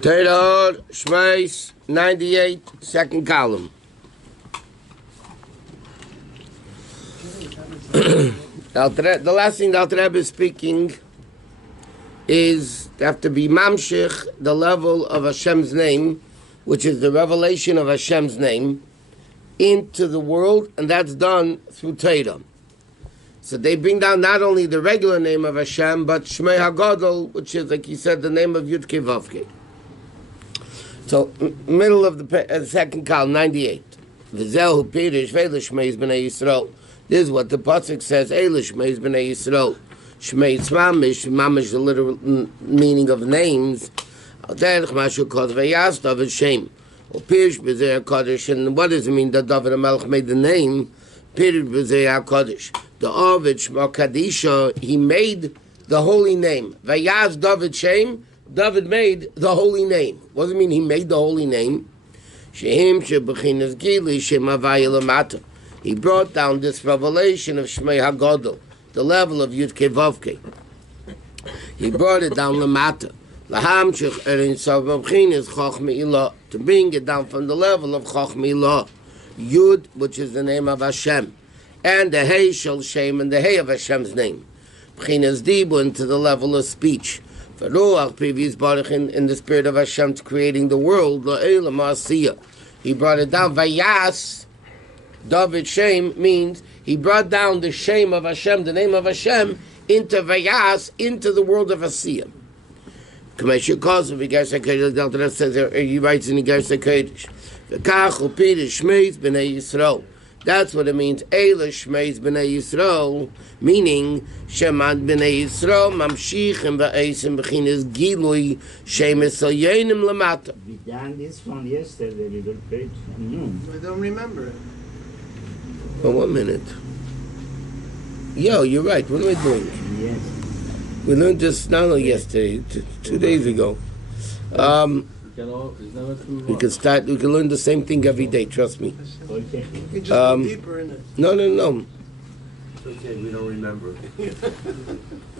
Torah Or Page 98, second column. The last thing the Alter Rebbe is speaking is they have to be mamshich the level of Hashem's name, which is the revelation of Hashem's name, into the world, and that's done through Torah. So they bring down not only the regular name of Hashem, but Shmei HaGadol, which is, like he said, the name of Yud Kei Vav Kei. So, middle of the second column, 98. V'zehu pirish ve'elish shmeis b'nei Yisrael. This is what the pasuk says, Eilish shmeis b'nei Yisrael. Shmei tzmamish, mamish, the literal meaning of names. Derech mashu kod v'yas David Shem. Or pirish b'zeh HaKadosh. And what does it mean that David HaMelech made the name? Pirish b'zeh HaKadosh. The Ovid Shema Kadisha, he made the holy name. V'yas David Shem. David made the holy name. What does it mean he made the holy name? He brought down this revelation of Shmei HaGadol, the level of Yud Kei Vav Kei. He brought it down Lamata. To bring it down from the level of Chochmei. Yud, which is the name of Hashem, and the Hey Shel Shem, and the Hey of Hashem's name. B'chinas Dibu, into the level of speech. For Ruach, previous Baruch, in the spirit of Hashem creating the world, he brought it down. Vayas, David Shem, means he brought down the Shem of Hashem, the name of Hashem, into Vayas, into the world of Asiyah. He writes in the Gersa Kodesh, V'kach u'pirish shmeis b'nei Yisrael. That's what it means. Eila shmeis b'nei Yisrael, meaning Shemad b'nei Yisrael mamshichim v'eisim b'chinas gilui shemes alyenim lamata. We done this one yesterday, little page. I don't remember it. Well, 1 minute. Yo, you're right. What am I doing? Yes. We learned this not only yesterday, 2 days ago. We can start. We can learn the same thing every day. Trust me. Okay. You can just go deeper in it. No. It's okay, we don't remember.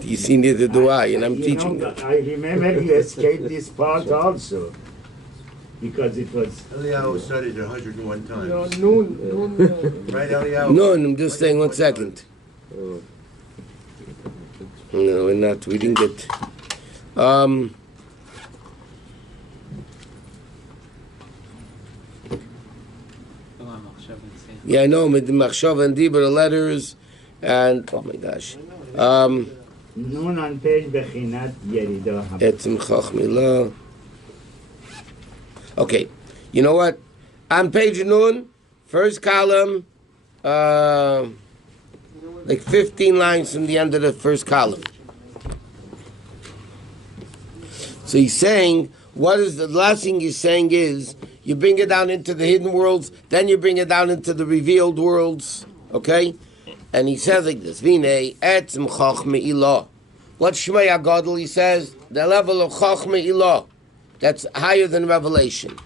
You see, neither do I, and I'm teaching. I remember you escaped this part also. Because it was... Eliyahu studied 101 times. No, noon. Right, Eliyahu? No, I'm just saying 1 second. No, we're not. We didn't get... Yeah, I know, with the Machshav and Dibur, the letters, and, oh my gosh. Nun on page Bechinat Yeridah. Etzim Chachmila. Okay, you know what? On page Nun, first column, like 15 lines from the end of the first column. So he's saying, what is the last thing he's saying is, you bring it down into the hidden worlds, then you bring it down into the revealed worlds, okay? And he says like this, V'nei etzem chochmei ilah. What Shmei HaGadol, he says, the level of chochmei ilah, that's higher than revelation.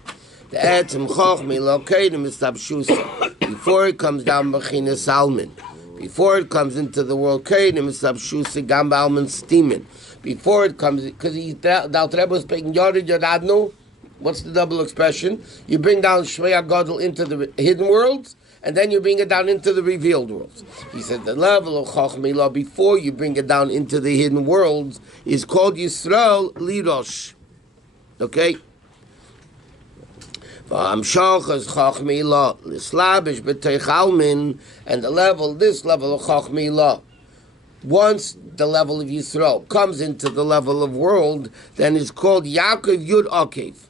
The etzem chochmei ilah kedim is tabshusa. Before it comes down b'chinas Zalman. Before it comes into the world kedim is tabshusa gam b'alman stimen. Before it comes, because the Alter Rebbe was speaking Yored Yodadnu. What's the double expression? You bring down Shmei HaGadol into the hidden worlds, and then you bring it down into the revealed worlds. He said the level of Chochmei Ilah before you bring it down into the hidden worlds is called Yisrael Lirosh. Okay? V'amshachas Chochmei Ilah Lislabish b'teich Almin, and the level, this level of Chochmei Ilah, once the level of Yisrael comes into the level of world, then it's called Yaakov Yud Akev.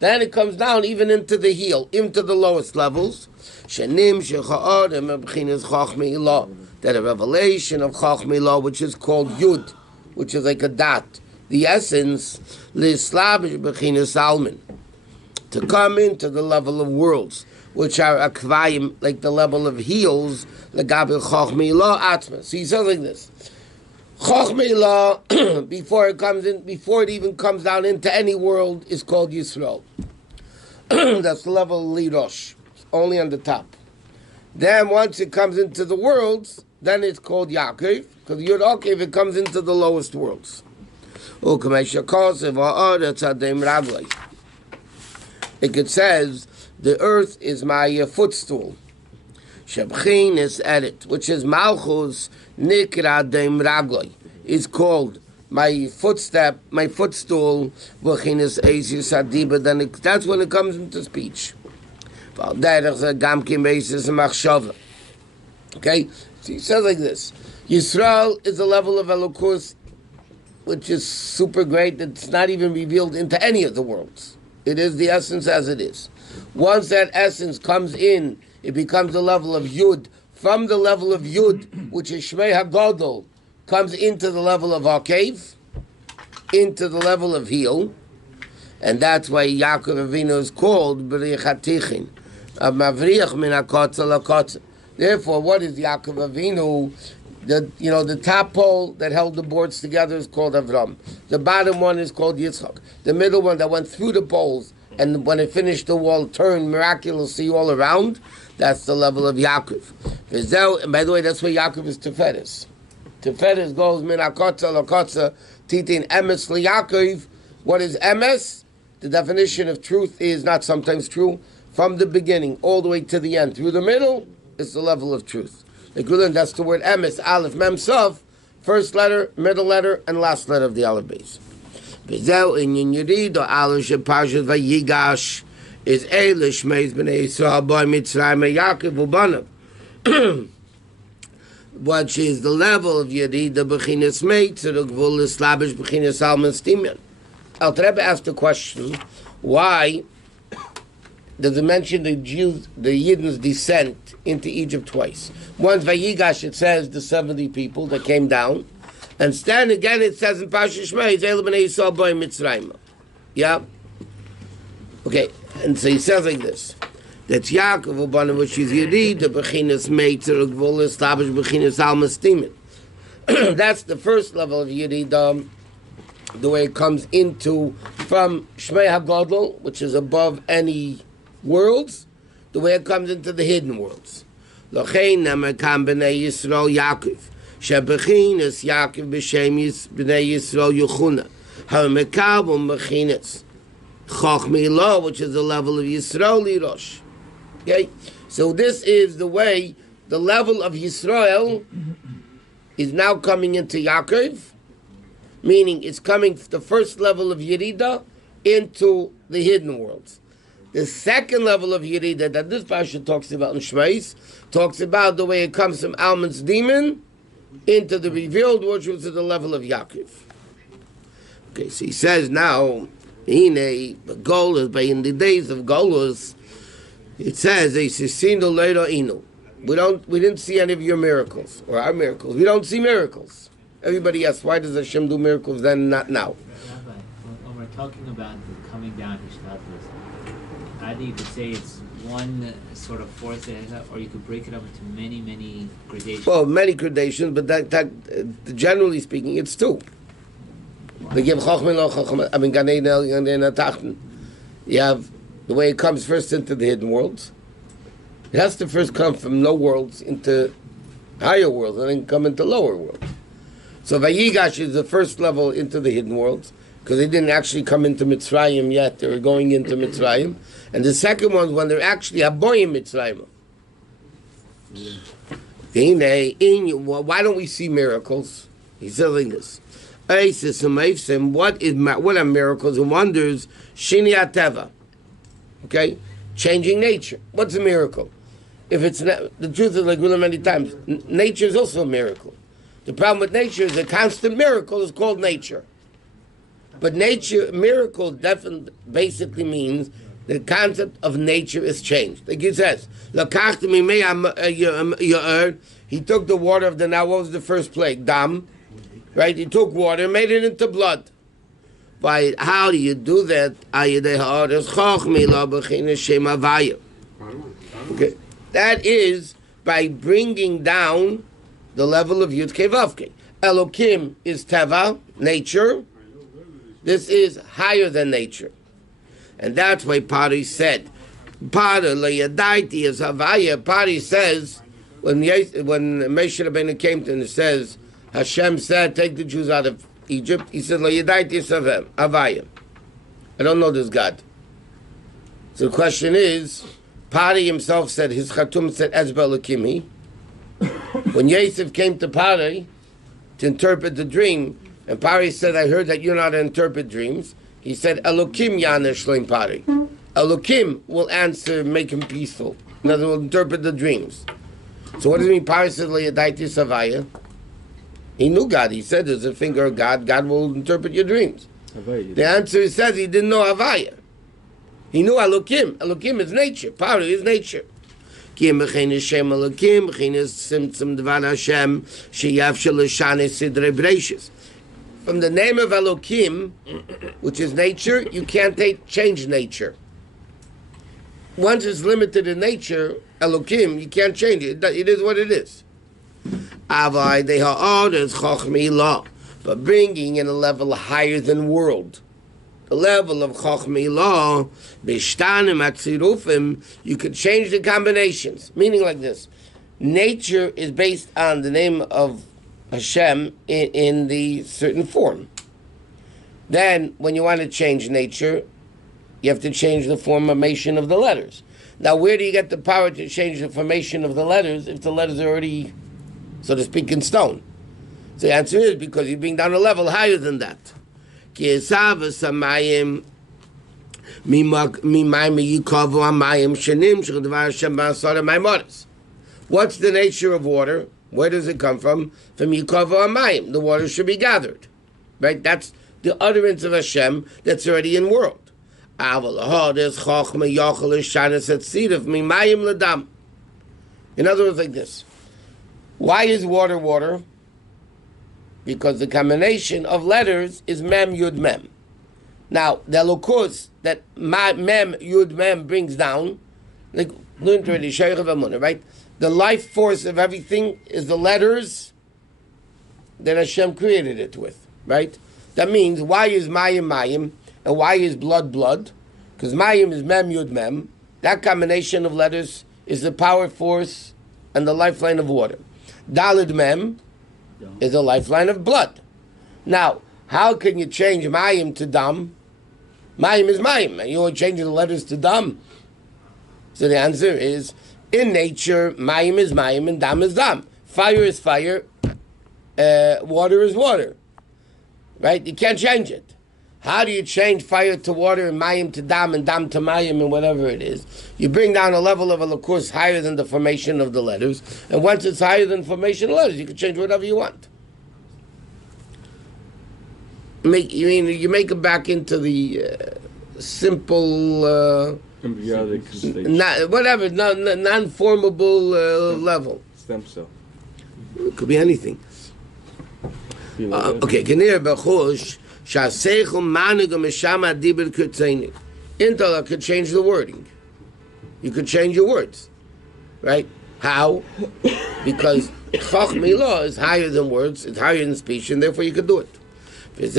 Then it comes down even into the heel, into the lowest levels. Shenim shecha'adim b'chinas Chochmei Ilah. That a revelation of Chochmei Ilah, which is called Yud, which is like a dot. The essence, Lislabish b'chinas Zalman. To come into the level of worlds, which are akvayim, like the level of heels, legabe Chochmei Ilah atma. So he says like this. Chochmei Ilah, before it even comes down into any world, is called Yisrael. That's the level of Lirosh, only on the top. Then once it comes into the worlds, then it's called Yaakov, because Yud Akev, it comes into the lowest worlds. It says, the earth is my footstool. Shebchin is Eret, which is Malchus Nikra Dem Ragloi, is called my footstep, my footstool. V'chinas Eisius Adiba. Then that's when it comes into speech. Okay, so he says like this: Yisrael is a level of Elokus which is super great. It's not even revealed into any of the worlds. It is the essence as it is. Once that essence comes in, it becomes the level of Yud. From the level of Yud, which is Shmei HaGodol, comes into the level of Akev, into the level of Heel, and that's why Yaakov Avinu is called B'rich HaTichin, a Mavriach min HaKotza LaKotza. Therefore, what is Yaakov Avinu? The top pole that held the boards together is called Avram. The bottom one is called Yitzchak. The middle one that went through the poles, and when it finished the wall, turned miraculously all around, that's the level of Yaakov. And by the way, that's where Yaakov is Teferes. Teferes goes min hakotza lakotza titin emes liYaakov. What is emes? The definition of truth is not sometimes true. From the beginning all the way to the end, through the middle, is the level of truth. That's the word emes, aleph, mem, sov, first letter, middle letter, and last letter of the aleph base. V'zeu inyan yirid or aleph sheparshas vayigash is elish meis b'nei Yisrael boy Mitzrayim Yaakov ubanav. Which is the level of yirid the b'chinas meit to the gvul islabish b'chinas Zalman stimen. Al Rebbe asked the question: why does it mention the Jews, the Yidden's descent into Egypt twice? Once Vayigash, it says the 70 people that came down, and then again it says in Parashat Shemot, Zeh b'nei Yisrael boy Mitzrayim. Yeah? Okay, and so he says like this: that's Yaakov Ubana, which is Yidid, the Bechinas Meitzer, Gvul, Establish Bechinas Zalman Stimen. That's the first level of Yidid, the way it comes into, from Shmei HaGodol, which is above any worlds, the way it comes into the hidden worlds. Lochein Nemakam b'nei Yisrael Yaakov. Shebechinas Yaakov b'shem b'nei Yisrael Yuchuna. Ha'mekabel bechinas Chochmei Lo, which is the level of Yisrael Lirosh. Okay, so this is the way the level of Yisrael is now coming into Yaakov, meaning it's coming the first level of Yerida into the hidden worlds. The second level of Yerida that this Pasha talks about in Shmais talks about the way it comes from Alman's demon into the revealed world, which is the level of Yaakov. Okay, so he says now, in the Golus, in the days of Golus, it says, we didn't see any of your miracles, or our miracles. We don't see miracles. Everybody asks, why does Hashem do miracles then, not now? Rabbi, when we're talking about the coming down to Shvatus, either you could say it's one sort of force, or you could break it up into many, many gradations. Well, many gradations, but that generally speaking, it's two. They give Chochmei Lo Chochmei, I mean, Gan Eden El, Gan Eden Tachten. You have the way it comes first into the hidden worlds. It has to first come from low worlds into higher worlds, and then come into lower worlds. So Vayigash is the first level into the hidden worlds, because they didn't actually come into Mitzrayim yet, they were going into Mitzrayim. And the second one is when they're actually Aboyim Mitzrayim. Why don't we see miracles? He says like this. What are miracles and wonders? Shini Ateva. Okay? Changing nature. What's a miracle? If it's not, the truth is, like we learn many times, nature is also a miracle. The problem with nature is a constant miracle is called nature. But miracle definitely basically means the concept of nature is changed. Like he says, he took the water of the Nile. What was the first plague? Dam. Right? He took water and made it into blood. But how do you do that? Okay. That is by bringing down the level of Yud Kei Vav Kei. Elokim is Teva, nature. This is higher than nature. And that's why Pari said, Pari Liadi is Havaya. Pari says, when Moshe Rabbeinu came to him, it says, Hashem said, take the Jews out of Egypt. He said, "Lo yadaiti savem avaya." I don't know this God. So the question is, Pari himself said his Khatum said Ezba Lakimi. When Yosef came to Pari to interpret the dream, and Pari said, "I heard that you're not to interpret dreams." He said, "Elokim Yanesh Shleim Pari." Elokim will answer, make him peaceful. In other words, will interpret the dreams. So what does it mean? Pari said, "Lo yadaiti savaya." He knew God. He said, "There's a finger of God. God will interpret your dreams." The answer says he didn't know Havaya. He knew Elokim. Elokim is nature. Pari is nature. From the name of Elokim, which is nature, you can't change nature. Once it's limited in nature, Elokim, you can't change it. It is what it is. Avai they ha'adas chachmi law, but bringing in a level higher than world, the level of chachmi law, b'shtanim atzirufim, you could change the combinations. Meaning like this: nature is based on the name of Hashem in the certain form. Then, when you want to change nature, you have to change the formation of the letters. Now, where do you get the power to change the formation of the letters if the letters are already, so to speak, in stone? So the answer is because you bring down a level higher than that. What's the nature of water? Where does it come from? From Yikavo Amayim. The water should be gathered. Right? That's the utterance of Hashem that's already in world. In other words, like this. Why is water water? Because the combination of letters is Mem Yud Mem. Now, the Elokus that Mem Yud Mem brings down, like right? The life force of everything is the letters that Hashem created it with, right? That means why is Mayim Mayim and why is blood blood? Because Mayim is Mem Yud Mem. That combination of letters is the power force and the lifeline of water. Dalid Mem is the lifeline of blood. Now, how can you change Mayim to Dam? Mayim is Mayim, and you're changing the letters to Dam. So the answer is, in nature, Mayim is Mayim and Dam is Dam. Fire is fire, water is water. Right? You can't change it. How do you change fire to water and Mayim to Dam and Dam to Mayim and whatever it is? You bring down a level of a Lakus higher than the formation of the letters, and once it's higher than the formation of letters, you can change whatever you want. You make it back into the simple, embryonic stage. Non-formable level. Stem cell. It could be anything. Okay, Intellect could change the wording. You could change your words. Right? How? Because Chachmi law is higher than words, it's higher than speech, and therefore you could do it. The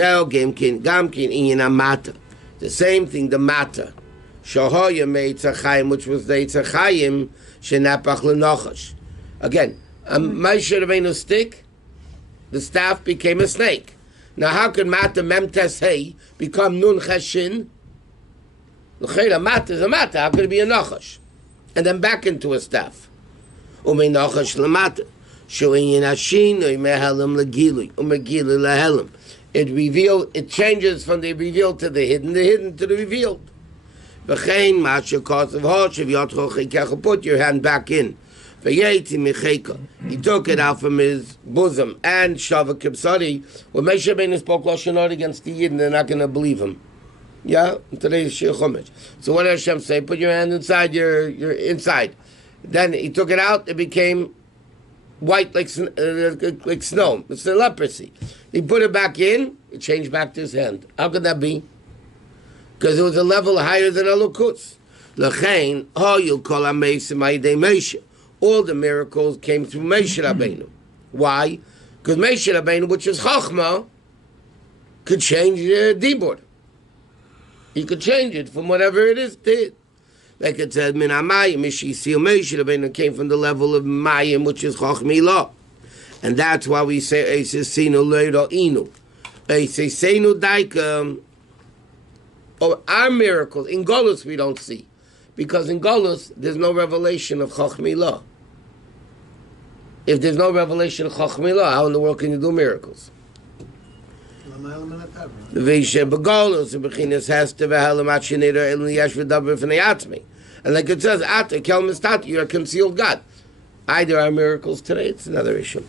same thing, the matter. Shahoya made Tzachayim, which was the Tzachayim, Shenapach Lenochash. Again, a Moshe Rabbeinu's stick, the staff became a snake. Now, how could Mata Memtes Hey become Nun Chashin? Mata is a Mata. How could it be a Nachash? And then back into a staff. Umei Nachash Lamata. Shuin Yinashin, Umehelim Legili, Umegili Lehelim. It changes from the revealed to the hidden to the revealed. V'chein Masha Kosav Hoshev Yotcho put your hand back in. He took it out from his bosom and Shava Kibsari. When Moshe Rabbeinu spoke Lashon Hara against the Yidden, they're not going to believe him. Yeah, today's Shir Chumash. So what does Hashem say? Put your hand inside your inside. Then he took it out. It became white like snow. It's a leprosy. He put it back in. It changed back to his hand. How could that be? Because it was a level higher than Elokus. L'chein, you call Amesim Aydei Moshe. All the miracles came through Moshe Rabbeinu. Why? Because Moshe Rabbeinu, which is Chachma, could change the Dibur. He could change it from whatever it is to it. Like it said, Min HaMayim, Mishisi Moshe Rabbeinu came from the level of Mayim, which is Chachmi Law. And that's why we say, Eisesinu Leiro Inu. They say Seinu Daika, or our miracles. In Golus we don't see. Because in Golus there's no revelation of Chochmilah. If there's no revelation of Chochmilah, how in the world can you do miracles? V'ishe begolus b'chinas hester v'helam atchineder el niyesh v'daber v'nei atzmi. And like it says, Ata kel mistat, you're a concealed God. Either are miracles today, it's another issue.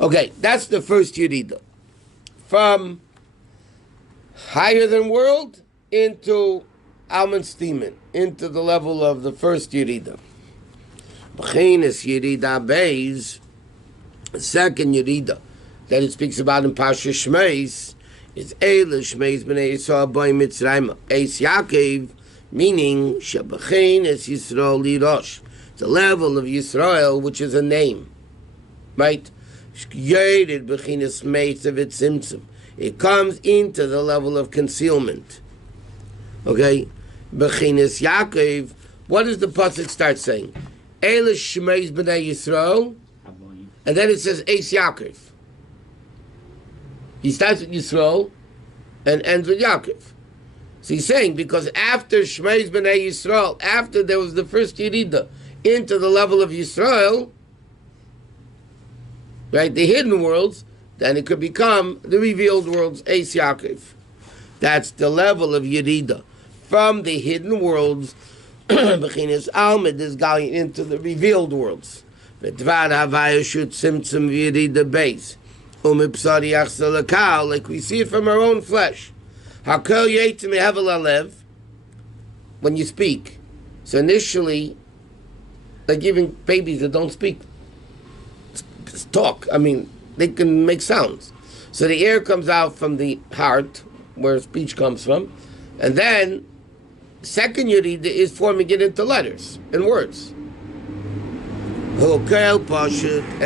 Okay, that's the first Yerida. From higher than world into Alman Steeman, into the level of the first Yerida. B'chinas Yerida Beis, the second Yerida that it speaks about in Parashat Shemot, is Eila Shmeis B'nei Yisrael B'nei Mitzrayim Eis Yaakov, meaning Shebechein Es Yisrael Lirosh, the level of Yisrael, which is a name, right? It comes into the level of concealment. Okay, Bechinas Yaakov. What does the pasuk start saying? Eila Shmeis B'nei Yisrael, and then it says Eis Yaakov. He starts with Yisrael and ends with Yaakov. So he's saying, because after Shmeis B'nei Yisrael, after there was the first Yerida into the level of Yisrael, right, the hidden worlds, then it could become the revealed worlds, Eis Yaakov. That's the level of Yerida. From the hidden worlds, Bechinas Almid is going into the revealed worlds. V'dvar Havaya Shut Tzimtzum Yerida Beis. Like we see it from our own flesh. When you speak. So initially, like even babies that don't speak, talk. I mean, they can make sounds. So the air comes out from the heart, where speech comes from, and then second Yerida is forming it into letters and words. And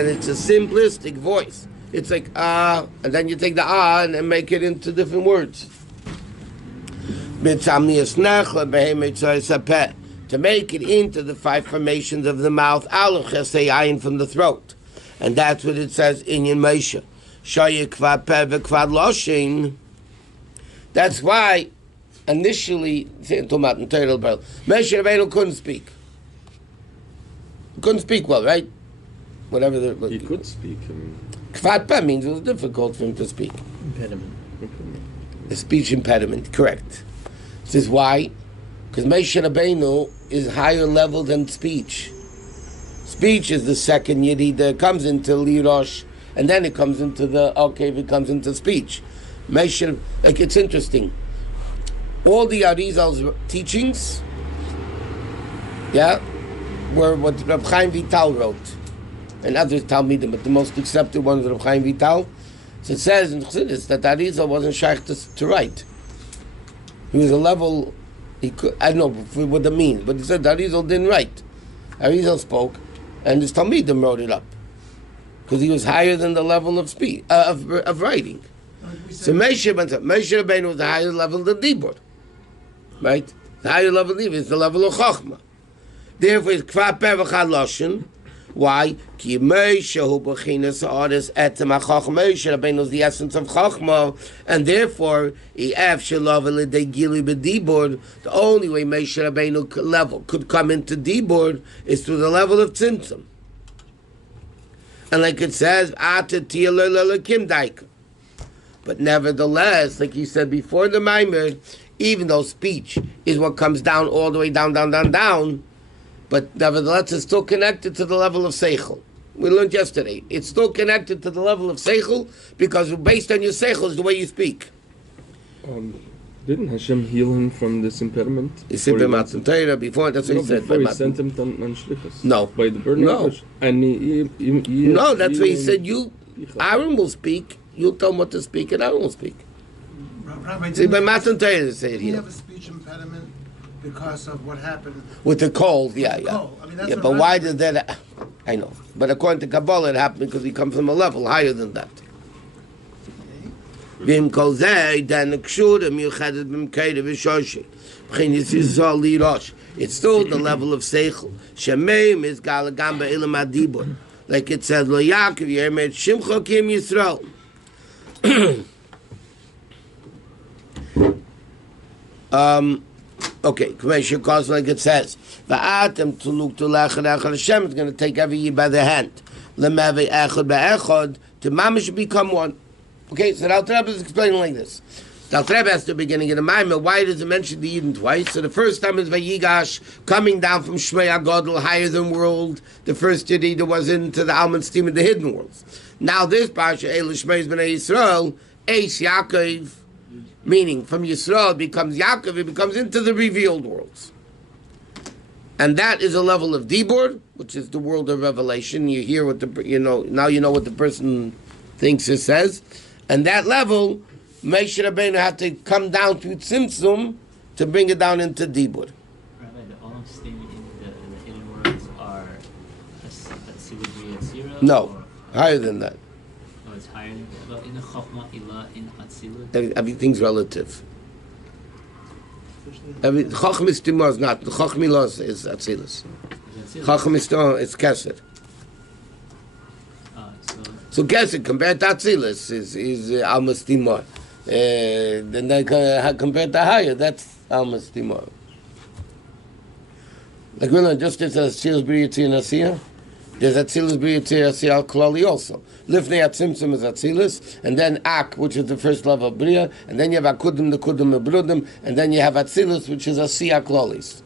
it's a simplistic voice. It's like and then you take the and then make it into different words. To make it into the five formations of the mouth, from the throat. And that's what it says in Yemesha. That's why initially Moshe Rabbeinu couldn't speak. He couldn't speak well, right? Whatever he could speak. Kvad peh means it was difficult for him to speak. Impediment. A speech impediment, correct. This is why? Because Moshe Rabbeinu is higher level than speech. Speech is the second Yerida. It comes into Lirosh, and then it comes into it comes into speech. Moshe, like it's interesting. All the Arizal's teachings, were what Reb Chaim Vital wrote. And others tell me them, but the most accepted one is Reb Chaim Vital. So it says in Chassidus that Arizal wasn't shaykh to write. He was a level, I don't know what that means, but he said Arizal didn't write. Arizal spoke, and his Talmidim wrote it up. Because he was higher than the level of speech, of writing. So Moshe Rabbeinu was the higher level than Dibur. Right? The higher level of Dibur is the level of Chochmah. Therefore, it's Kva Peh V'chad Loshen. Why? Ki Moshe hu b'chinas ha'aretz etem ha'chochma. Moshe Rabbeinu is the essence of Chochmah, and therefore, the only way Moshe Rabbeinu level could come into Dibur is through the level of Tzimtzum. And like it says, but nevertheless, like he said before the Maamarim, even though speech is what comes down all the way down, but nevertheless, it's still connected to the level of Seichel. We learned yesterday. It's still connected to the level of Seichel because based on your Seichel is the way you speak. Didn't Hashem heal him from this impediment? He said before, that's what he said. Before he sent him on Shlichus. No. By the burden of Hashem. And no, that's what he said. Aaron will speak, you tell him what to speak, and Aaron will speak. Rabbi, See, by Matan Torah say it did he here. have a speech impediment because of what happened? With the cold, yeah. Cold. I mean, that's Yeah, what but why Rabbi- did that... I know. But according to Kabbalah, it happened because he comes from a level higher than that. V'im kol zeh, then kshurim yuchedet b'mkeire v'shoshi. B'chinis yisrael lirosh. It's still the level of seichel. Shemeim is galagam ba'ilem adibur. Like it says, Lo Yaakov yemed shimcho kim Yisrael. Okay, K'mesha calls like it says, Va'atem tuluk tulachad echad Hashem is going to take every year by the hand. Lemave echad ba'echad, to mamish become one. Okay, so the Alter Rebbe is explaining like this. The Alter Rebbe has the beginning of the Maamarim. Why does it mention the Yidden twice? So the first time is Vayigash, coming down from Shmei HaGodel, higher than world. The first Yedida was into the Alman steam of the hidden worlds. Now this Parsha, Eil Shmei B'nai Yisrael, Eish Yaakov, meaning from Yisrael it becomes Yaakov, it becomes into the revealed worlds. And that is a level of Dibur, which is the world of revelation. You hear what now you know what the person thinks it says. And that level, Moshe Rabbeinu had to come down to Tzimtzum to bring it down into Dibur. Rabbi, the Olam statement in the hidden words are Atzilus B'Yatzira? No, higher than that. Oh, it's higher than that. Well, in the Chokhmah Ilah in Atzilus. Everything's relative. Chacham Istimah is not. The Chacham Ilah is Atzilus. Chacham Istimah is Kesed. So Kesed compared to Atzilus is Almas Timor. Then compared to higher, that's Almas Timor. Like we learned, just as Atzilus B'Yitzir and Asiyah, there's Atzilus B'Yitzir Asiyah Al-Klali also. Lifnei Atzimtzum is Atzilus, and then Ak, which is the first level of Bria, and then you have Akudim, the Kudim, the Brudim, and then you have Atzilus, which is Asiyah Klalis.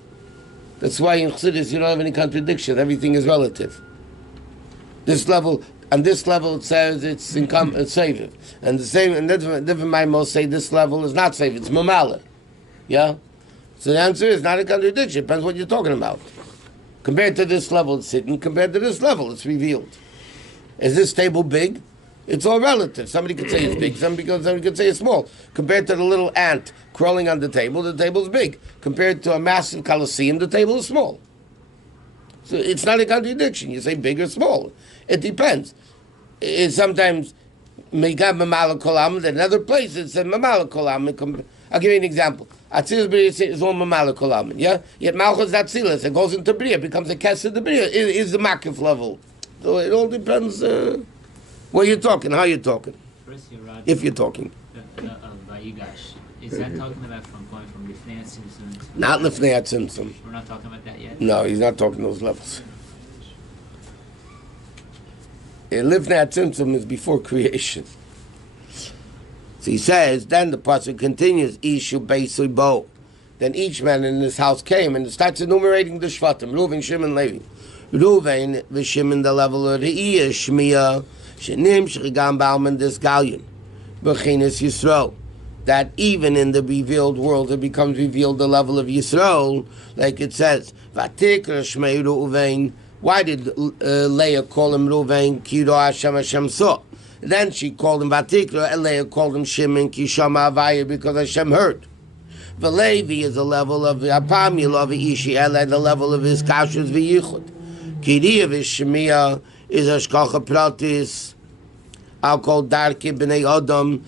That's why in Chassidus you don't have any contradiction. Everything is relative. This level, on this level, it says it's saviv, and the same, and different Maimos say this level is not saviv; it's mamala. Yeah. So the answer is not a contradiction. Depends what you're talking about. Compared to this level, it's hidden. Compared to this level, it's revealed. Is this table big? It's all relative. Somebody could say it's big. Somebody could say it's small. Compared to the little ant crawling on the table's big. Compared to a massive coliseum, the table is small. So it's not a contradiction. You say big or small. It depends. It's sometimes Megab Mamala Kolam, in other places it's Mamala Kolam. I'll give you an example. Atzilus Bria is all Mamala Kolam, yeah? Yet Malchus Atzilus, it goes into Bria, becomes a Kesed the Bria, is the Makif level. So it all depends where you're talking, how you're talking. First, if you're talking. Vayigash. Is that talking about from going from Lifnei Atzimtzum? Not Lifnei Atzimtzum. We're not talking about that yet? No, he's not talking those levels. Lifnei Atzimtzum is before creation. So he says, then the pasuk continues, Ishu Beisui Bo. Then each man in his house came and starts enumerating the Shvatim, Reuven, Shimon, Levi. Reuven, the Shimon, the level of the Iya, Shmiya, Shenim, Shechigam, Baalman, this Gallion, Bechinis Yisrael. That even in the revealed world, it becomes revealed the level of Yisrael, like it says, Vatikra Shmei Reuven. Why did Leah call him Reuven? Kiro Hashem Hashem saw. Then she called him Vatikra, and Leah called him Shimon, Kishama Avaya, because Hashem heard. The Levi is the level of Apamil of Ishi, and the level of his Kashrus V'yichud. Kiri of his Shemiah is Ashkacha Pratis. I'll call Darki B'nei Adam.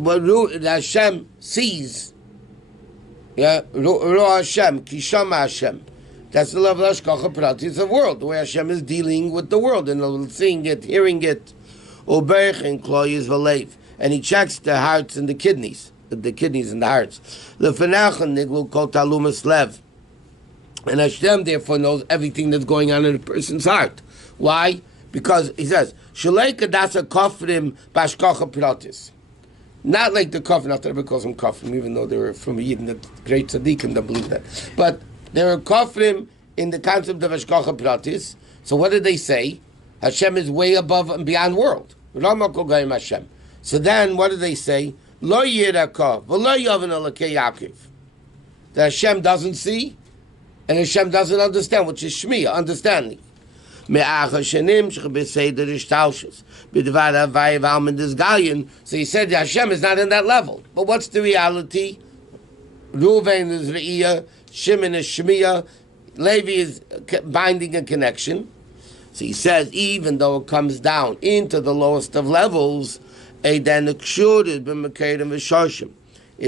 What Hashem sees. Yeah, Ro Hashem, Kishama Hashem. That's the level of Ashkacha Pratis of the world, the way Hashem is dealing with the world, and seeing it, hearing it. Uberch and Kloyes V'leiv. And he checks the hearts and the kidneys and the hearts. L'fenachan niglu kol talumas lev. And Hashem therefore knows everything that's going on in a person's heart. Why? Because he says, Shalei kadasa kofrim bashkacha pratis. Not like the kofrim, not that everybody calls them kofrim, even though they were from a Yidden, the great tzaddikim don't believe that. But they were kofrim in the concept of ashkacha pratis. So what did they say? Hashem is way above and beyond world. Hashem. So then, what do they say? Lo yirakov, v'lo yavin alakei Yaakov. That Hashem doesn't see, and Hashem doesn't understand, which is Shmiya, understanding. So he said Hashem is not in that level. But what's the reality? Reuven is Re'iyah, Shimon is Shmiya, Levi is binding a connection. So he says, even though it comes down into the lowest of levels, it's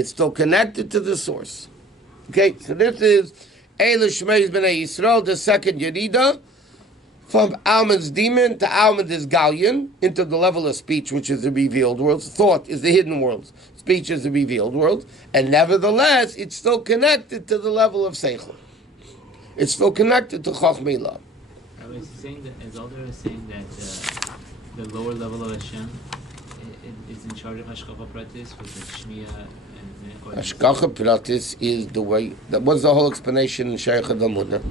still connected to the source. Okay, so this is Eila Shmeiz B'nai Yisrael, the second Yerida, From Alman's demon to Alman's galleon into the level of speech, which is the revealed world. Thought is the hidden world. Speech is the revealed world. And nevertheless, it's still connected to the level of Seichel. It's still connected to Chochmei. I was saying that, as Alder is saying that the lower level of Hashem is in charge of Hashkacha Pratis with the Shmiya and Hashkacha Pratis is the way. That was the whole explanation in Sheikh Adamuna.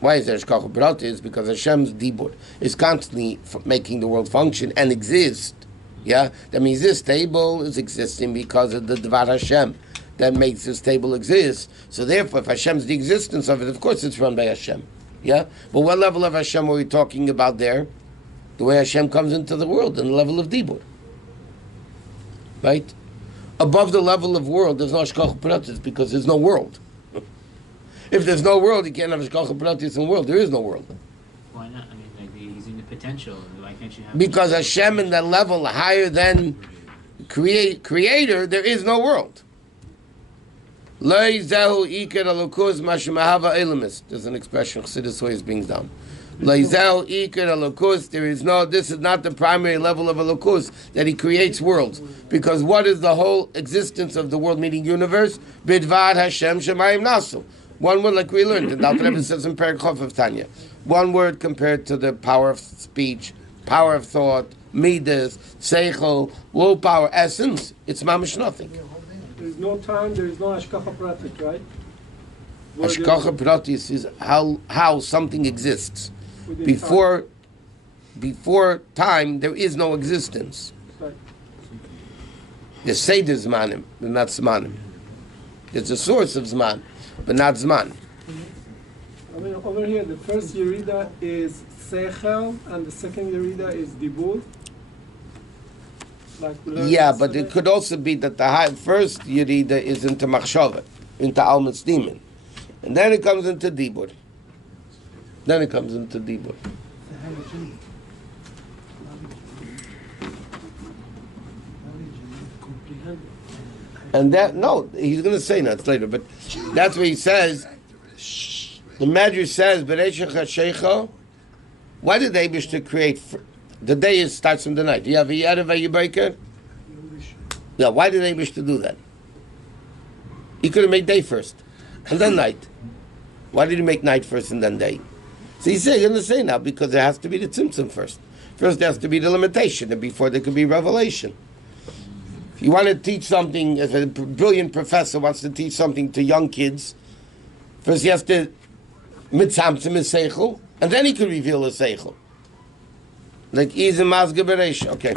Why is there Hashkacha Pratis? Because Hashem's Dibur is constantly making the world function and exist. Yeah, that means this table is existing because of the Dvar Hashem that makes this table exist. So therefore, if Hashem's the existence of it, of course it's run by Hashem. Yeah, but what level of Hashem are we talking about there? The way Hashem comes into the world, in the level of Dibur. Right? Above the level of world, there's no Hashkacha Pratis because there's no world. If there's no world, you can't have Hashkacha Pratis in the world. There is no world. Why not? I mean, like he's in the potential. Why can't you have? Because Hashem in that level higher than creator, there is no world. There's an expression Chassidus always brings down. There is no. This is not the primary level of Elokus that He creates worlds. Because what is the whole existence of the world, meaning universe? Bidvad Hashem Shemayim Nasu. One word, like we learned, and Dr. Rebbe says in Perek Chof of Tanya. One word compared to the power of speech, power of thought, midas, seichel, willpower, essence. It's mamish nothing. There is no time, there is no Hashkacha Pratit, right? Hashkacha Pratis is how something exists. Before time, there is no existence. Right. The Seder Zmanim, but not Zmanim. There's a source of Zman, but not Zman. I mean, over here, the first Yerida is Seichel, and the second Yerida is Dibur. Like we learned Yeah, but yesterday. it could also be that the first Yerida is into Machshava, into Alman's demon. And then it comes into Dibur. And that, no, he's going to say that later, but that's what he says. The Medrash says, Bereshech HaShecha, why did the Eibush to create? The day starts from the night. You have a Yad Vayibreaker? Yeah, why did the Eibush to do that? He could have made day first, and then night. Why did he make night first and then day? So he's going to say now, because there has to be the Tzimtzum first. First there has to be the limitation, and before there could be revelation. If you want to teach something, if a brilliant professor wants to teach something to young kids, first he has to mitzamtzim his seichel, and then he could reveal his seichel. Like Izim Mazga Beresh. Okay.